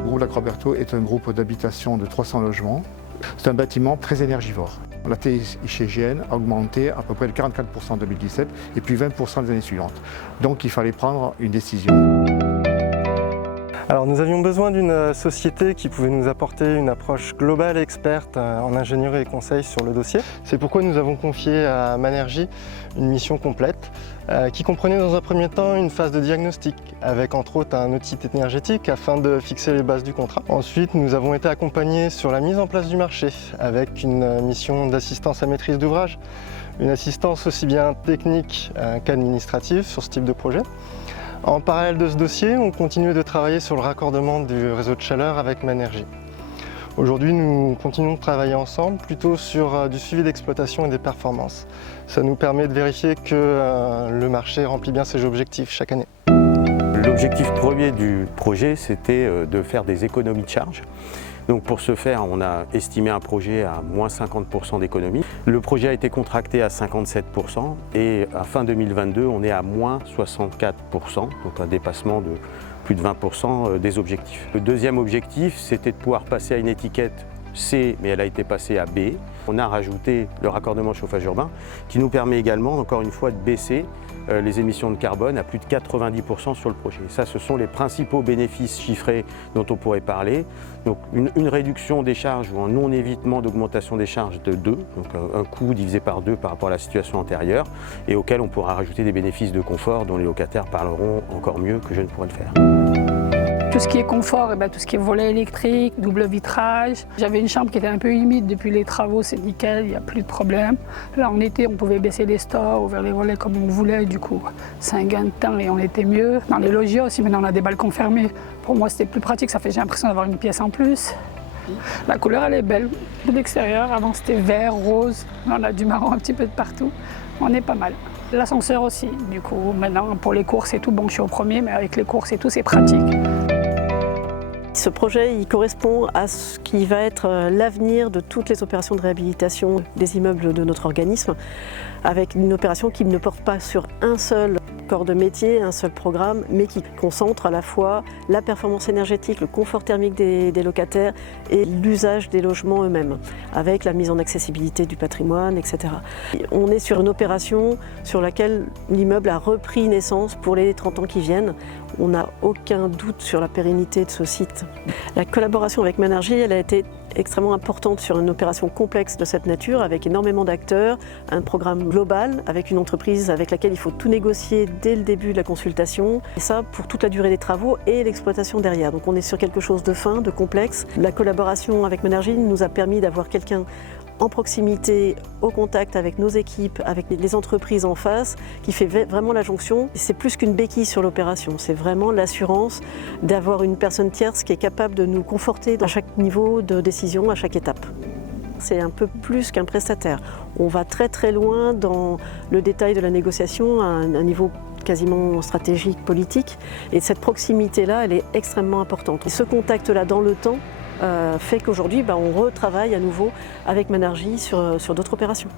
Le groupe Lac Roberto est un groupe d'habitation de 300 logements. C'est un bâtiment très énergivore. La TICGN a augmenté à peu près de 44% en 2017 et puis 20% les années suivantes. Donc il fallait prendre une décision. Alors nous avions besoin d'une société qui pouvait nous apporter une approche globale et experte en ingénierie et conseil sur le dossier. C'est pourquoi nous avons confié à Manergy une mission complète qui comprenait dans un premier temps une phase de diagnostic avec entre autres un audit énergétique afin de fixer les bases du contrat. Ensuite nous avons été accompagnés sur la mise en place du marché avec une mission d'assistance à maîtrise d'ouvrage, une assistance aussi bien technique qu'administrative sur ce type de projet. En parallèle de ce dossier, on continue de travailler sur le raccordement du réseau de chaleur avec Manergy. Aujourd'hui, nous continuons de travailler ensemble plutôt sur du suivi d'exploitation et des performances. Ça nous permet de vérifier que le marché remplit bien ses objectifs chaque année. L'objectif premier du projet, c'était de faire des économies de charge. Donc pour ce faire, on a estimé un projet à moins 50% d'économie. Le projet a été contracté à 57% et à fin 2022, on est à moins 64%, donc un dépassement de plus de 20% des objectifs. Le deuxième objectif, c'était de pouvoir passer à une étiquette C, mais elle a été passée à B. On a rajouté le raccordement chauffage urbain qui nous permet également, encore une fois, de baisser les émissions de carbone à plus de 90% sur le projet. Ça, ce sont les principaux bénéfices chiffrés dont on pourrait parler. Donc une réduction des charges ou un non-évitement d'augmentation des charges de 2, donc un coût divisé par 2 par rapport à la situation antérieure, et auquel on pourra rajouter des bénéfices de confort dont les locataires parleront encore mieux que je ne pourrais le faire. Tout ce qui est confort, tout ce qui est volet électrique, double vitrage. J'avais une chambre qui était un peu humide depuis les travaux, c'est nickel, il n'y a plus de problème. Là en été, on pouvait baisser les stores, ouvrir les volets comme on voulait, du coup c'est un gain de temps et on était mieux. Dans les logis aussi, maintenant on a des balcons fermés. Pour moi c'était plus pratique, ça fait j'ai l'impression d'avoir une pièce en plus. La couleur elle est belle, de l'extérieur, avant c'était vert, rose, là on a du marron un petit peu de partout, on est pas mal. L'ascenseur aussi, du coup maintenant pour les courses et tout, bon je suis au premier mais avec les courses et tout c'est pratique. Ce projet il correspond à ce qui va être l'avenir de toutes les opérations de réhabilitation des immeubles de notre organisme, avec une opération qui ne porte pas sur un seul corps de métier, un seul programme, mais qui concentre à la fois la performance énergétique, le confort thermique des locataires et l'usage des logements eux-mêmes, avec la mise en accessibilité du patrimoine, etc. On est sur une opération sur laquelle l'immeuble a repris naissance pour les 30 ans qui viennent. On n'a aucun doute sur la pérennité de ce site. La collaboration avec Manergy, elle a été extrêmement importante sur une opération complexe de cette nature, avec énormément d'acteurs, un programme global, avec une entreprise avec laquelle il faut tout négocier dès le début de la consultation, et ça pour toute la durée des travaux et l'exploitation derrière. Donc on est sur quelque chose de fin, de complexe. La collaboration avec Manergy nous a permis d'avoir quelqu'un en proximité, au contact avec nos équipes, avec les entreprises en face, qui fait vraiment la jonction. C'est plus qu'une béquille sur l'opération, c'est vraiment l'assurance d'avoir une personne tierce qui est capable de nous conforter à chaque niveau de décision, à chaque étape. C'est un peu plus qu'un prestataire. On va très très loin dans le détail de la négociation à un niveau quasiment stratégique, politique. Et cette proximité-là, elle est extrêmement importante. Et ce contact-là dans le temps fait qu'aujourd'hui, on retravaille à nouveau avec Manergy sur d'autres opérations.